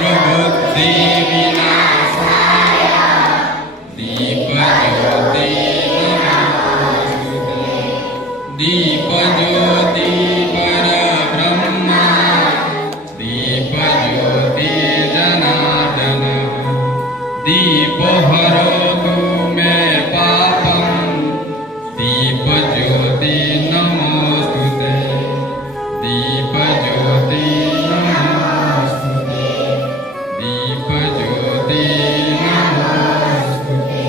प्रबुद्धि विनाशाय दीपज्योति नमोस्तुते। दीपज्योति परब्रह्मा दीपज्योति जनार्दन दीपहरोतु मे पापं दीपज्योति नमोस्तुते। दीपज्योति नमोस्तुते। दीपज्योति नमोस्तुते।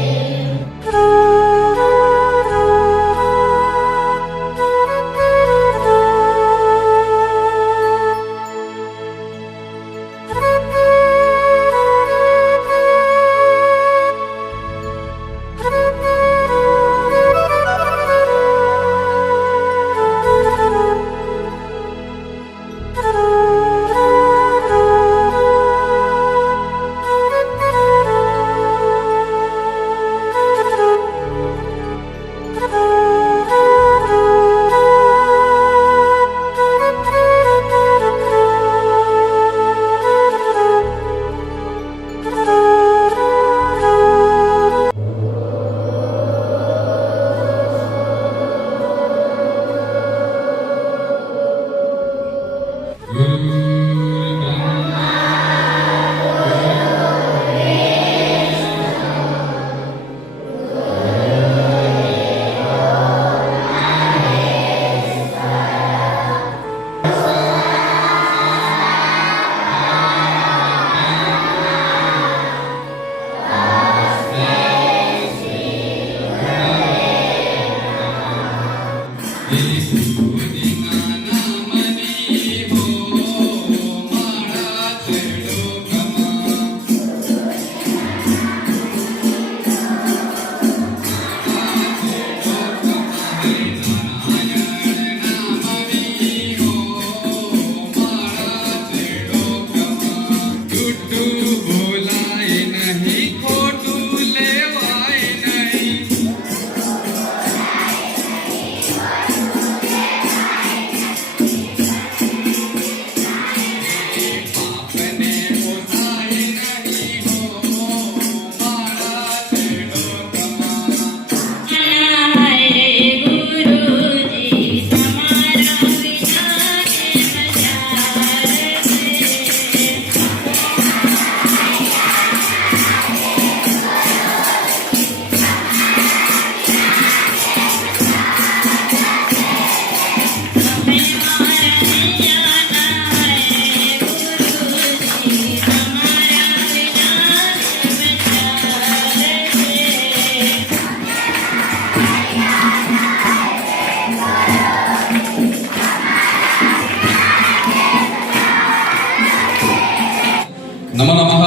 नमो नमः।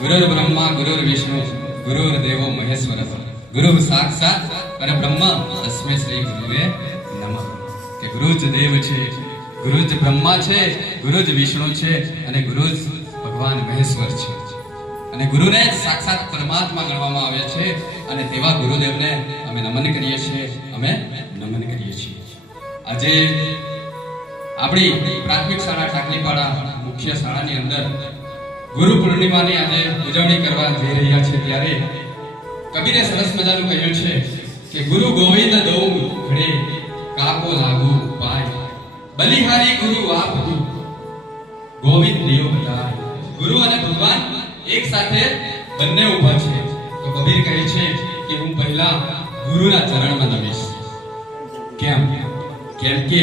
गुरुर्ब्रह्मा गुरुर्विष्णु गुरुर्देवो महेश्वरः गुरु साक्षात परब्रह्म तस्मै श्री गुरुवे नमः। કે ગુરુ જ દેવ છે, ગુરુ જ બ્રહ્મા છે, ગુરુ જ વિષ્ણુ છે અને ગુરુ જ ભગવાન મહેશ્વર છે અને ગુરુને સાક્ષાત પરમાત્મા ગણવામાં આવે છે અને તેવા ગુરુદેવને અમે નમન કરીએ છીએ, અમે નમન કરીએ છીએ। આજે આપણી પ્રાથમિક શાળા ટાકલીપાડા મુખ્ય શાળાની અંદર ગુરુ પૂર્ણિમાની આજે ઉજવણી કરવા જઈ રહ્યા છે ત્યારે કબીરે સરસ મજાનું કહ્યું છે કે ગુરુ ગોવિંદ દઉ ઘડે કાપો લાગુ પાય બલિહારી ગુરુ આપ ગોવિંદ દેવ બધાય। ગુરુ અને ભગવાન એક સાથે બંને ઊભા છે તો કબીર કહે છે કે હું પહેલા ગુરુના ચરણમાં નમીશ। કેમ કે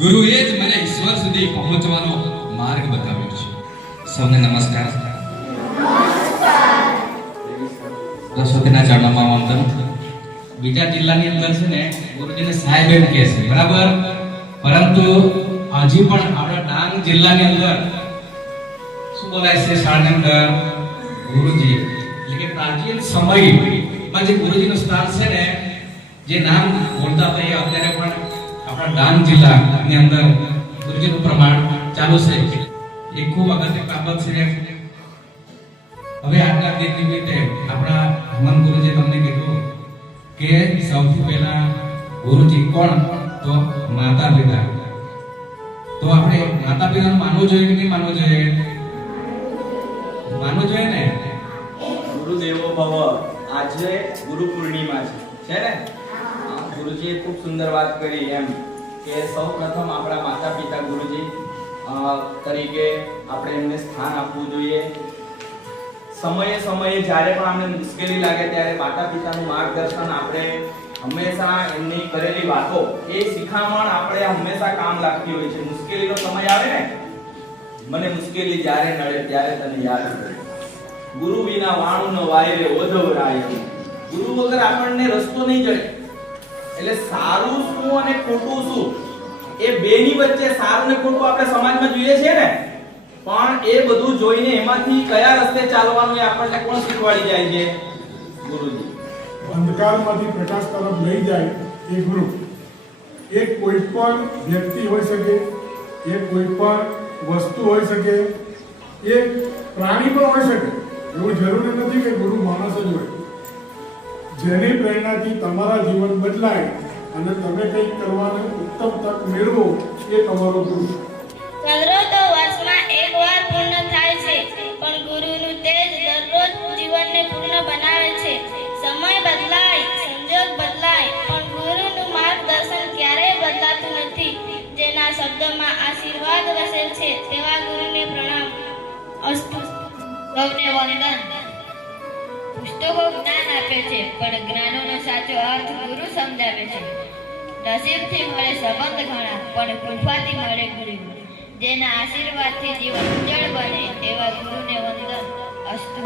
ગુરુએ જ મને ઈશ્વર સુધી પહોંચવાનો માર્ગ બતાવ્યો છે। સૌને નમસ્કાર। સરસ્વતીના ચરણોમાં વંદન। બીજા જિલ્લાની અંદર છે ને ગુરુજીને સાહેબ એમ કહે છે, બરાબર, પરંતુ હજી પણ આપણા ડાંગ જિલ્લાની અંદર શું બોલાય છે શાળાની અંદર ગુરુજી, એટલે કે પ્રાચીન સમયમાં જે ગુરુજીનું સ્થાન છે ને જે નામ બોલતા હતા એ અત્યારે પણ આપણા ડાંગ જિલ્લાની અંદર ગુરુજીનું પ્રમાણ ચાલુ છે। એ ખૂબ અગત્યની બાબત છે। હવે આજના દિન નિમિત્તે આપણા હનુમાન ગુરુજી તમને કીધું કે સૌથી પહેલા ગુરુજી કોણ, તો માતા પિતા। તો આપણે માતા પિતાનું માનવું જોઈએ કે નહીં માનવું જોઈએ? માનવું જોઈએ ને? ગુરુદેવો ભવ. આજે ગુરુ પૂર્ણિમા છે ને? ગુરુજીએ ખૂબ સુંદર વાત કરી એમ કે સૌપ્રથમ આપણા માતા પિતા ગુરુજી તરીકે આપણે એમને સ્થાન આપવું જોઈએ. સમયે સમયે જ્યારે પણ આપણે મુશ્કેલી લાગે ત્યારે માતા પિતાનું માર્ગદર્શન આપણે હંમેશા એમની કરેલી વાતો એ શિખામણ આપણે હંમેશા કામ લાગતી હોય છે. મુશ્કેલીનો સમય આવે ને, મને મુશ્કેલી જ્યારે નડે ત્યારે તને યાદ કરું. ગુરુ વિના વાણું ન વાયરે ઓધવરાય. ગુરુ વગર આપણને રસ્તો નહીં જડે. એટલે સારું શું અને ખોટું શું એ બેની વચ્ચે સારું ને ખોટું આપણે સમાજમાં જોઈએ છે ને, પણ એ બધું જોઈને એમાંથી કયા રસ્તે ચાલવાનું એ આપણને કોણ શીખવાડી જાય છે? ગુરુજી. અંધકારમાંથી પ્રકાશ તરફ લઈ જાય એ ગુરુ. એ કોઈ પણ વ્યક્તિ હોઈ શકે, એ કોઈ પણ વસ્તુ હોઈ શકે, એ પ્રાણી પણ હોઈ શકે. એવું જરૂરી નથી કે ગુરુ માણસ જ હોય. જેની પ્રેરણાથી તમારા જીવન બદલાય અને તમે કંઈક કરવાનો ઉત્તમ તક મેળવો એ તમારો ગુરુ. ચંદ્રો તો વર્ષમાં એકવાર પૂર્ણ થાય છે, પણ ગુરુનું તેજ દરરોજ જીવનને પૂર્ણ બનાવે છે. સમય બદલાય, સંજોગ બદલાય, પણ ગુરુનું માર્ગદર્શન ક્યારેય બદલાતું નથી. જેના શબ્દમાં આશીર્વાદ વસે છે તેવા ગુરુને પ્રણામ. અસ્તુ. સૌને વંદન. પુસ્તકો જ્ઞાન આપે છે, પણ જ્ઞાનોનો સાચો અર્થ ગુરુ સમજાવે છે. નસીબથી મળે સંબંધ ઘણા, પણ કૃપાથી મળે ગુરુ. જેના આશીર્વાદથી જીવન ઉજ્જળ બને તેવા ગુરુને વંદન. અસ્તુ.